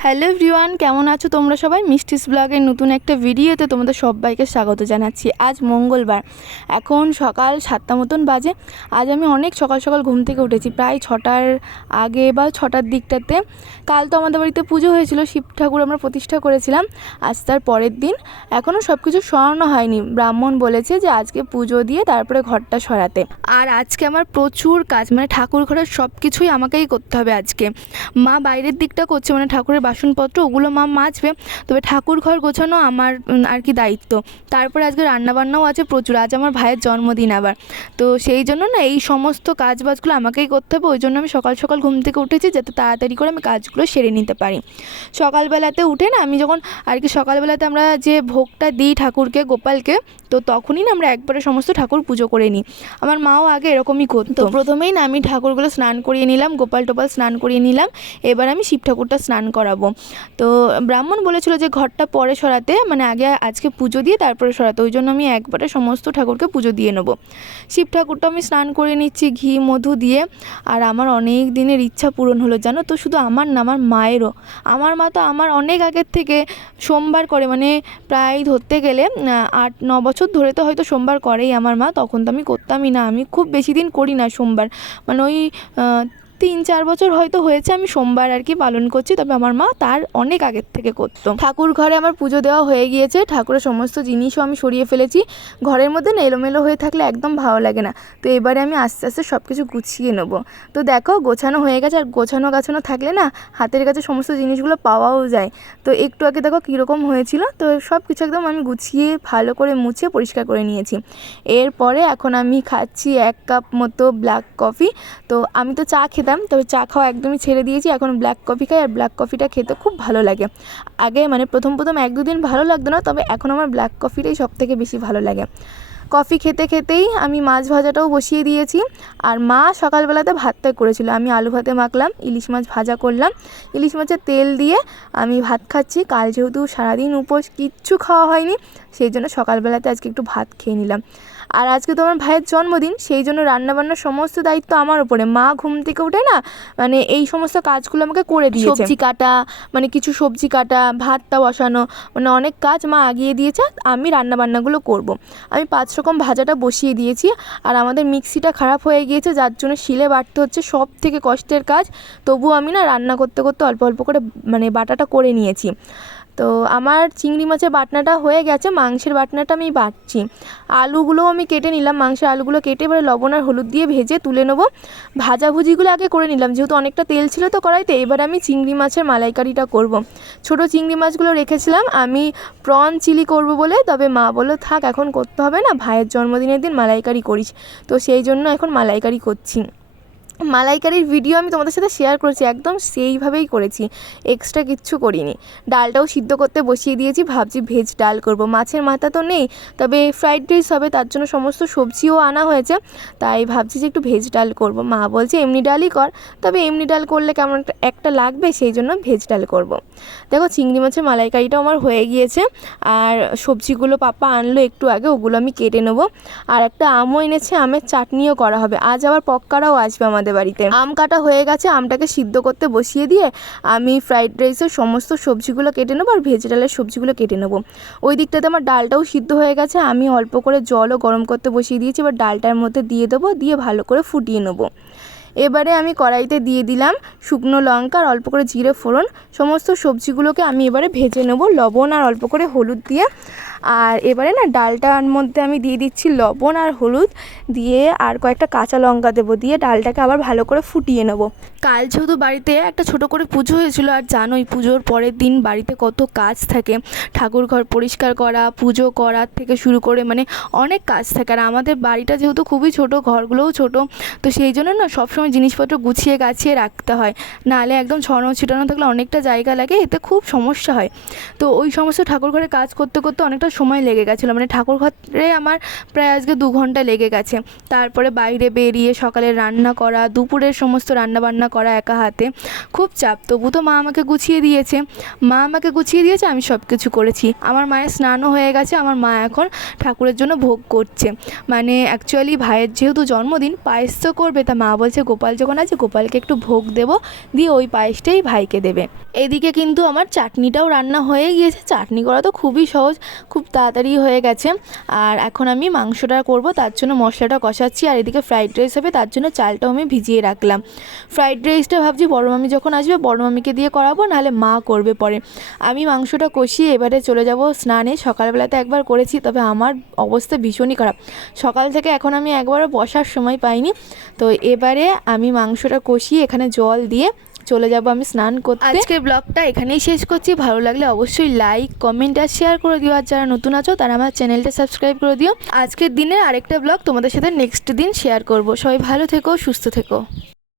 Hello everyone, কেমন আছো তোমরা সবাই? মিষ্টিস ব্লগের নতুন একটা ভিডিওতে তোমাদের সবাইকে স্বাগত জানাচ্ছি। আজ মঙ্গলবার, এখন সকাল সাতটা মতন বাজে। আজ আমি অনেক সকাল সকাল ঘুম থেকে উঠেছি, প্রায় ছটার আগে বা ছটার দিকটাতে। কাল তো আমাদের বাড়িতে পুজো হয়েছিল, শিব ঠাকুর আমরা প্রতিষ্ঠা করেছিলাম, আজ তার পরের দিন। এখনও সব কিছু সরানো হয়নি। ব্রাহ্মণ বলেছে যে আজকে পুজো দিয়ে তারপরে ঘরটা সরাতে। আর আজকে আমার প্রচুর কাজ মানে ঠাকুর ঘরের সব কিছুই আমাকেই করতে হবে আজকে। মা বাইরের দিকটা করছে মানে ঠাকুরের বাসনপত্র, ওগুলো মা মাজবে। তবে ঠাকুর ঘর গোছানো আমার আর কি দায়িত্ব। তারপর আজকে রান্নাবান্নাও আছে প্রচুর। আজ আমার ভাইয়ের জন্মদিন আবার। তো সেই জন্য না, এই সমস্ত কাজ বাজগুলো আমাকেই করতে হবে। ওই জন্য আমি সকাল সকাল ঘুম থেকে উঠেছি যাতে তাড়াতাড়ি করে আমি কাজগুলো সেরে নিতে পারি। সকালবেলাতে উঠে না, আমি যখন আর কি সকালবেলাতে আমরা যে ভোগটা দিই ঠাকুরকে, গোপালকে, তো তখনই না আমরা একবারে সমস্ত ঠাকুর পুজো করে নিই। আমার মাও আগে এরকমই করতো। প্রথমেই না আমি ঠাকুরগুলো স্নান করিয়ে নিলাম গোপাল টোপাল স্নান করিয়ে নিলাম। এবার আমি শিব ঠাকুরটা স্নান করাবো তো ব্রাহ্মণ বলেছিল যে ঘরটা পরে সরাতে মানে আগে আজকে পুজো দিয়ে তারপরে সরাতে, ওই জন্য আমি একবারে সমস্ত ঠাকুরকে পুজো দিয়ে নেব। শিব ঠাকুরটা আমি স্নান করে নিচ্ছি, ঘি, মধু দিয়ে। আর আমার অনেক দিনের ইচ্ছা পূরণ হলো, জানো তো? শুধু আমার না, আমার মায়েরও। আমার মা তো আমার অনেক আগের থেকে সোমবার করে মানে প্রায় ধরতে গেলে আট, ন বছর ধরে তো হয়তো সোমবার করেই আমার মা, তখন তো আমি করতামই না। আমি খুব বেশি দিন করি না সোমবার। মানে ওই তিন চার বছর হয়তো হয়েছে, আমি সোমবার আর কি পালন করছি, তবে আমার মা তার অনেক আগের থেকে করতো। ঠাকুর ঘরে আমার পুজো দেওয়া হয়ে গিয়েছে, ঠাকুরের সমস্ত জিনিসও আমি সরিয়ে ফেলেছি। ঘরের মধ্যে না এলোমেলো হয়ে থাকলে একদম ভালো লাগে না। তো এবারে আমি আস্তে আস্তে সব কিছু গুছিয়ে নেব। তো দেখো, গোছানো হয়ে গেছে, আর গোছানো গাছানো থাকলে না, হাতের কাছে সমস্ত জিনিসগুলো পাওয়াও যায়। তো একটু আগে দেখো কীরকম হয়েছিল, তো সব কিছু একদম আমি গুছিয়ে, ভালো করে মুছে, পরিষ্কার করে নিয়েছি। এরপরে এখন আমি খাচ্ছি এক কাপ মতো ব্ল্যাক কফি তো আমি তো চা খেতাম তবে চা খাওয়া একদমই ছেড়ে দিয়েছি। এখন ব্ল্যাক কফি খাই আর ব্ল্যাক কফিটা খেতে খুব ভালো লাগে। আগে মানে প্রথম প্রথম এক দুদিন ভালো লাগতো না, তবে এখন আমার ব্ল্যাক কফিটাই সব থেকে বেশি ভালো লাগে। কফি খেতে খেতেই আমি মাছ ভাজাটাও বসিয়ে দিয়েছি। আর মা সকালবেলাতে ভাতটা করেছিল। আমি আলু ভাতে মাখলাম, ইলিশ মাছ ভাজা করলাম। ইলিশ মাছের তেল দিয়ে আমি ভাত খাচ্ছি। কাল যেহেতু সারাদিন উপোস, কিচ্ছু খাওয়া হয়নি, সেই জন্য সকালবেলাতে আজকে একটু ভাত খেয়ে নিলাম। আর আজকে তো আমার ভাইয়ের জন্মদিন, সেই জন্য রান্নাবান্নার সমস্ত দায়িত্ব আমার ওপরে মা ঘুম থেকে উঠে না মানে এই সমস্ত কাজগুলো আমাকে করে দিয়েছে। সবজি কাটা মানে কিছু সবজি কাটা, ভাতটা বসানো মানে অনেক কাজ মা আগিয়ে দিয়েছে। আমি রান্নাবান্নাগুলো করব। আমি পাঁচ রকম ভাজাটা বসিয়ে দিয়েছি। আর আমাদের মিক্সিটা খারাপ হয়ে গিয়েছে, যার জন্য শিলে বাটতে হচ্ছে সব থেকে কষ্টের কাজ। তবু আমি না রান্না করতে করতে অল্প অল্প করে মানে বাটাটা করে নিয়েছি। তো আমার চিংড়ি মাছের বাটনাটা হয়ে গেছে, মাংসের বাটনাটা আমি বাটছি। আলুগুলোও আমি কেটে নিলাম, মাংসের আলুগুলো কেটে এবারে লবণ আর হলুদ দিয়ে ভেজে তুলে নেব। ভাজাভুজিগুলো আগে করে নিলাম, যেহেতু অনেকটা তেল ছিল তো কড়াইতে, এবার আমি চিংড়ি মাছের মালাইকারিটা করব। ছোটো চিংড়ি মাছগুলো রেখেছিলাম, আমি প্রন চিলি করব বলে, তবে মা বলল, থাক, এখন করতে হবে না, ভাইয়ের জন্মদিনের দিন মালাইকারি করিস। তো সেই জন্য এখন মালাইকারি করছি। মালাইকারির ভিডিও আমি তোমাদের সাথে শেয়ার করেছি, একদম সেইভাবেই করেছি। এক্সট্রা কিচ্ছু করিনি। ডালটাও সিদ্ধ করতে বসিয়ে দিয়েছি, ভাবছি ভেজ ডাল করব। মাছের মাথা তো নেই, তবে ফ্রাইড রাইস হবে, তার জন্য সমস্ত সবজিও আনা হয়েছে। তাই ভাবছি যে একটু ভেজ ডাল করব। মা বলছে, এমনি ডালই কর। তবে এমনি ডাল করলে কেমন একটা লাগবে, সেই জন্য ভেজ ডাল করব। দেখো, চিংড়ি মাছের মালাইকারিটাও আমার হয়ে গিয়েছে, আর সবজিগুলো পাপা আনলো একটু আগে, ওগুলো আমি কেটে নেব। আর একটা আমও এনেছে, আমের চাটনিও করা হবে। আজ আবার পক্কারাও আসবে আমাদের বাড়িতে। আম কাটা হয়ে গেছে, আমটাকে সিদ্ধ করতে বসিয়ে দিয়ে আমি ফ্রাইড রাইসের সমস্ত সবজিগুলো কেটে নেব আর ভেজ ডালের সবজিগুলো কেটে নেব। ওই দিকটাতে আমার ডালটাও সিদ্ধ হয়ে গেছে, আমি অল্প করে জলও গরম করতে বসিয়ে দিয়েছি, এবার ডালটার মধ্যে দিয়ে দেবো, দিয়ে ভালো করে ফুটিয়ে নেব। এবারে আমি কড়াইতে দিয়ে দিলাম শুকনো লঙ্কা আর অল্প করে জিরে ফোড়ন। সমস্ত সবজিগুলোকে আমি এবারে ভেজে নেব লবণ আর অল্প করে হলুদ দিয়ে। আর এবারে না ডালটার মধ্যে আমি দিয়ে দিচ্ছি লবণ আর হলুদ দিয়ে আর কয়েকটা কাঁচা লঙ্কা দেবো দিয়ে ডালটাকে আবার ভালো করে ফুটিয়ে নেব। কাল যেহেতু বাড়িতে একটা ছোট করে পুজো হয়েছিল, আর জানোই পুজোর পরের দিন বাড়িতে কত কাজ থাকে। ঠাকুর ঘর পরিষ্কার করা, পুজো করার থেকে শুরু করে মানে অনেক কাজ থাকে। আর আমাদের বাড়িটা যেহেতু খুবই ছোট, ঘরগুলোও ছোট, তো সেই জন্য না সবসময় জিনিসপত্র গুছিয়ে গাছিয়ে রাখতে হয়। নাহলে একদম ছড়ানো ছিটানো থাকলে অনেকটা জায়গা লাগে, এতে খুব সমস্যা হয়। তো ওই সমস্ত ঠাকুর ঘরে কাজ করতে করতে অনেকটা সময় লেগে গেছিল। মানে ঠাকুর ঘরে আমার প্রায় আজকে দু ঘণ্টা লেগে গেছে। তারপরে বাইরে বেরিয়ে সকালে রান্না করা, দুপুরের সমস্ত রান্না বান্না করা একা হাতে, খুব চাপ। তবু তো মা আমাকে গুছিয়ে দিয়েছে। মা আমাকে গুছিয়ে দিয়েছে, আমি সব কিছু করেছি। আমার মায়ের স্নানও হয়ে গেছে, আমার মা এখন ঠাকুরের জন্য ভোগ করছে। মানে অ্যাকচুয়ালি ভাইয়ের যেহেতু জন্মদিন, পায়েস তো করবে, তা মা বলছে গোপাল যখন আছে গোপালকে একটু ভোগ দেব দিয়ে ওই পায়েসটাই ভাইকে দেবে। এদিকে কিন্তু আমার চাটনিটাও রান্না হয়ে গিয়েছে। চাটনি করা তো খুবই সহজ, খুব তাড়াতাড়ি হয়ে গেছে। আর এখন আমি মাংসটা করব, তার জন্য মশলাটা কষাচ্ছি। আর এদিকে ফ্রাইড রাইস হবে, তার জন্য চালটাও আমি ভিজিয়ে রাখলাম। ফ্রাইড রাইসটা ভাবছি বড় মামি যখন আসবে, বড় মামিকে দিয়ে করাবো, নাহলে মা করবে পরে। আমি মাংসটা কষিয়ে এবারে চলে যাব স্নানে। সকালবেলাতে একবার করেছি, তবে আমার অবস্থা ভীষণই খারাপ। সকাল থেকে এখন আমি একবারও বসার সময় পাইনি। তো এবারে আমি মাংসটা কষিয়ে এখানে জল দিয়ে চলে যাব আমি স্নান করতে। আজকের ব্লগটা এখানেই শেষ করছি। ভালো লাগলে অবশ্যই লাইক কমেন্ট আর শেয়ার করে দিও। আর যারা নতুন আছো, তারা আমার চ্যানেলটা সাবস্ক্রাইব করে দিও। আজকের দিনের আরেকটা ব্লগ তোমাদের সাথে নেক্সট দিন শেয়ার করব। সবাই ভালো থেকো, সুস্থ থেকো।